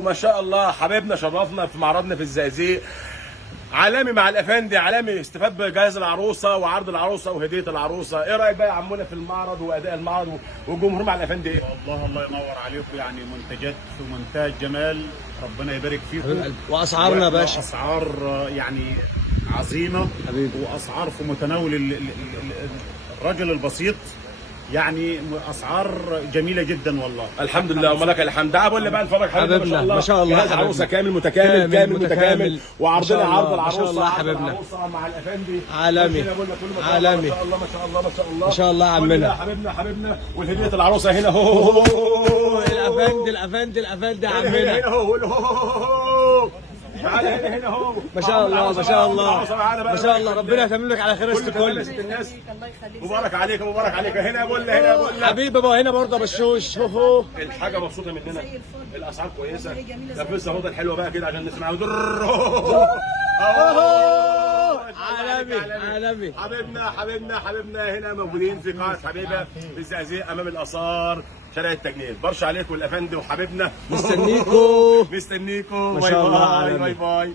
ما شاء الله حبيبنا شرفنا في معرضنا في الزقازيق. عالمي مع الافندي، عالمي استفاد بجهاز العروسه وعرض العروسه وهديه العروسه. ايه رايك بقى يا عمونا في المعرض واداء المعرض والجمهور مع الافندي ايه؟ والله الله ينور عليكم، يعني منتجات في منتهى الجمال، ربنا يبارك فيكم. واسعارنا يا باشا اسعار يعني عظيمه حبيبي، واسعار في متناول الرجل البسيط، يعني اسعار جميله جدا والله. الحمد لله وملك الحمد. تعال بقول لي بقى نتفرج حبيبنا ما شاء الله، ما شاء الله جهاز عروسه كامل متكامل متكامل، وعرضنا عرض العروسه ما شاء الله عرض حبيبنا، العروسه مع الافندي عالمي عالمي، ما شاء الله ما شاء الله ما شاء الله ما شاء الله عمنا حبيبنا والهديه العروسه هنا هو الافندي هنا عمنا. هو تعالى هنا هو ما شاء الله ما شاء الله ما شاء الله، ربنا يتمم لك على خير كل الناس. مبارك عليك مبارك عليك. هنا بقول هنا بقول حبيبي بابا، هنا برضه بشوش الحاجه مبسوطه مننا، الاسعار كويسه. نفسها هدى الحلوه بقى كده عشان نسمع عالمي. حبيبنا هنا موجودين في قاعه حبيبه في الزقازيق امام الاثار شارع التجنيد. برش عليكم الافندي وحبيبنا مستنيكم باي ما شاء الله باي.